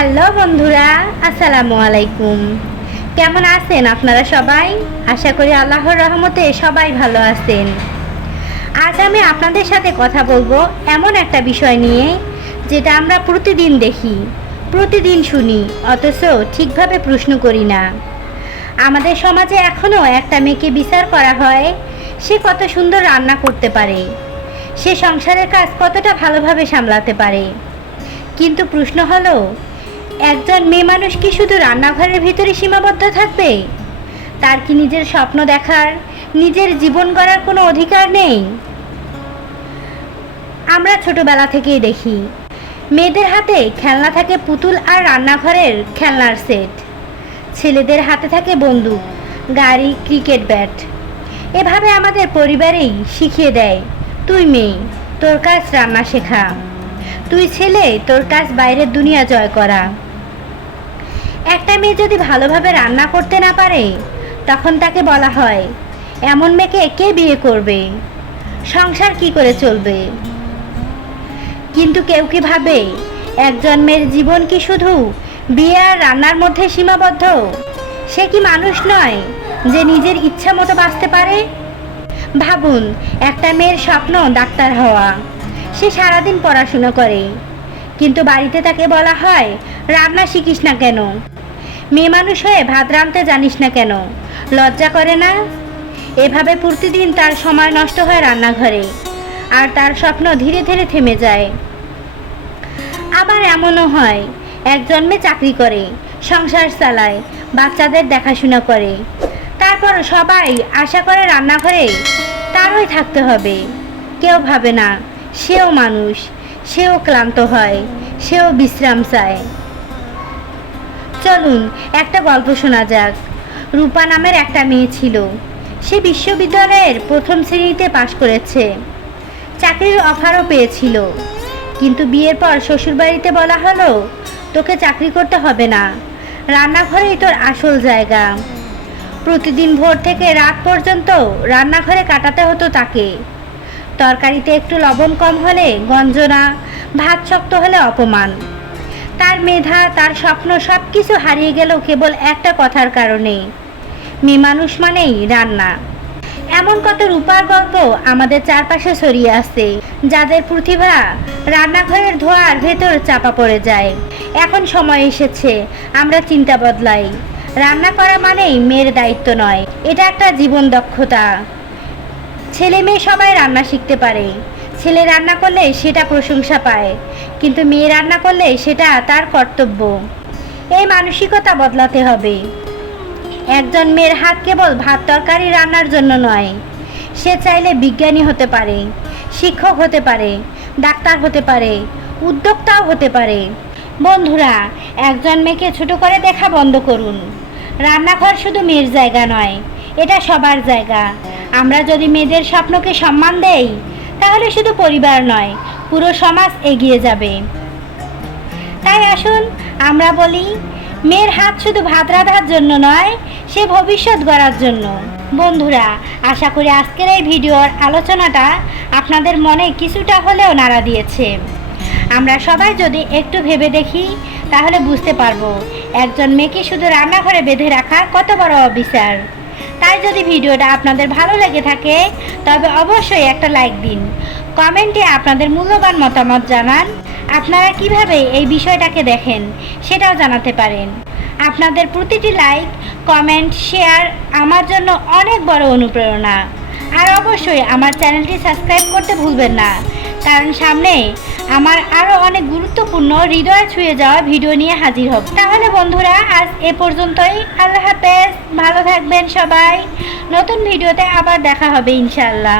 Hello বন্ধুরা, আসসালামু আলাইকুম। কেমন আছেন আপনারা সবাই? আশা করি আল্লাহর রহমতে সবাই ভালো আছেন। আজ আমি আপনাদের সাথে কথা বলব এমন একটা বিষয় নিয়ে, যেটা আমরা প্রতিদিন দেখি, প্রতিদিন শুনি, অথচ ঠিকভাবে প্রশ্ন করি না। আমাদের সমাজে এখনও একটা মেয়েকে বিচার করা হয়, সে কত সুন্দর রান্না করতে পারে, সে সংসারের কাজ কতটা ভালোভাবে সামলাতে পারে। কিন্তু প্রশ্ন হলো একজন মেয়ে মানুষ কি শুধু রান্নাঘরের ভিতরে সীমাবদ্ধ থাকবে? তার কি নিজের স্বপ্ন দেখার, নিজের জীবন গড়ার কোনো অধিকার নেই? আমরা ছোটবেলা থেকেই দেখি, মেয়েদের হাতে খেলনা থাকে পুতুল আর রান্নাঘরের খেলনার সেট। ছেলেদের হাতে থাকে বন্দুক, গাড়ি, ক্রিকেট ব্যাট। এভাবে আমাদের পরিবারেই শিখিয়ে দেয়, তুই মেয়ে, তোর কাজ রান্না শেখা। তুই ছেলে, তোর কাজ বাইরের দুনিয়া জয় করা। একটা মেয়ে যদি ভালোভাবে রান্না করতে না পারে, তখন তাকে বলা হয়, এমন মেয়েকে কে বিয়ে করবে? সংসার কি করে চলবে? কিন্তু কেউ কি ভাবে একজন মেয়ের জীবন কি শুধু বিয়ে আর রান্নার মধ্যে সীমাবদ্ধ? সে কি মানুষ নয় যে নিজের ইচ্ছা মতো বাঁচতে পারে? ভাবুন, একটা মেয়ের স্বপ্ন ডাক্তার হওয়া। সে সারাদিন পড়াশুনো করে, কিন্তু বাড়িতে তাকে বলা হয়, রান্না শিখিস না কেন? মেয়ে মানুষ হয়ে ভাত রাঁধতে জানিস না কেন? লজ্জা করে না? এভাবে প্রতিদিন তার সময় নষ্ট হয় রান্নাঘরে, আর তার স্বপ্ন ধীরে ধীরে থেমে যায়। আবার এমনও হয়, এক জন্মে চাকরি করে, সংসার চালায়, বাচ্চাদের দেখাশোনা করে। তারপর সবাই আশা করে রান্নাঘরে, তারই থাকতে হবে। কেউ ভাবে না, সেও মানুষ, সেও ক্লান্ত হয়, সেও বিশ্রাম চায়। চলুন, একটা গল্প শোনা যাক। রূপা নামের একটা মেয়ে ছিল। সে বিশ্ববিদ্যালয়ের প্রথম শ্রেণীতে পাশ করেছে। চাকরির অফারও পেয়েছিল। কিন্তু বিয়ের পর শ্বশুরবাড়িতে বলা হলো, তোকে চাকরি করতে হবে না। রান্নাঘরেই তোর আসল জায়গা। প্রতিদিন ভোর থেকে রাত পর্যন্ত রান্নাঘরে কাটাতে হতো তাকে। তরকারিতে একটু লবণ কম হলে গঞ্জনা, ভাত শক্ত হলে অপমান। তার মেধা, তার স্বপ্ন সব কিছু হারিয়ে গেল কেবল একটা কথার কারণে। মেয়ে মানুষ মানেই রান্না। এমন কত রূপার গল্প আমাদের চারপাশে ছড়িয়ে আছে, যাদের প্রতিভা রান্নাঘরের ধোয়ার ভেতর চাপা পড়ে যায়। এখন সময় এসেছে, আমরা চিন্তা বদলাই। রান্না করা মানেই মেয়ের দায়িত্ব নয়, এটা একটা জীবন দক্ষতা। ছেলে মেয়ে সবাই রান্না শিখতে পারে ছেলে রান্না করলে সেটা প্রশংসা পায়, কিন্তু মেয়ে রান্না করলে সেটা তার কর্তব্য। এই মানসিকতা বদলাতে হবে। একজন মেয়ের হাত কেবল ভাত তরকারি রান্নার জন্য নয়, সে চাইলে বিজ্ঞানী হতে পারে, শিক্ষক হতে পারে, ডাক্তার হতে পারে, উদ্যোক্তাও হতে পারে। বন্ধুরা, একজন মেয়েকে ছোট করে দেখা বন্ধ করুন। রান্নাঘর শুধু মেয়ের জায়গা নয়, এটা সবার জায়গা। আমরা যদি মেয়েদের স্বপ্নকে সম্মান দেই তাহলে শুধু পরিবার নয়, পুরো সমাজ এগিয়ে যাবে। তাই আসুন, আমরা বলি, মেয়ের হাত শুধু ভাত রাঁধার জন্য নয়, সে ভবিষ্যৎ গড়ার জন্য। বন্ধুরা, আশা করি আজকের এই ভিডিওর আলোচনাটা আপনাদের মনে কিছুটা হলেও নাড়া দিয়েছে। আমরা সবাই যদি একটু ভেবে দেখি, তাহলে বুঝতে পারব, একজন মেয়েকে শুধু রান্নাঘরে বেঁধে রাখা কত বড় অবিচার। তাই যদি ভিডিওটা আপনাদের ভালো লেগে থাকে, তবে অবশ্যই একটা লাইক দিন। কমেন্টে আপনাদের মূল্যবান মতামত জানান। আপনারা কীভাবে এই বিষয়টাকে দেখেন, সেটাও জানাতে পারেন। আপনাদের প্রতিটি লাইক, কমেন্ট, শেয়ার আমার জন্য অনেক বড় অনুপ্রেরণা। আর অবশ্যই আমার চ্যানেলটি সাবস্ক্রাইব করতে ভুলবেন না। কারণ সামনে আমার আরও অনেক গুরুত্বপূর্ণ হৃদয় ছুঁয়ে যাওয়া ভিডিও নিয়ে হাজির হব। তাহলে বন্ধুরা, আজ এ পর্যন্তই। আল্লাহ হাফেজ। ভালো থাকবেন সবাই। নতুন ভিডিওতে আবার দেখা হবে ইনশাল্লাহ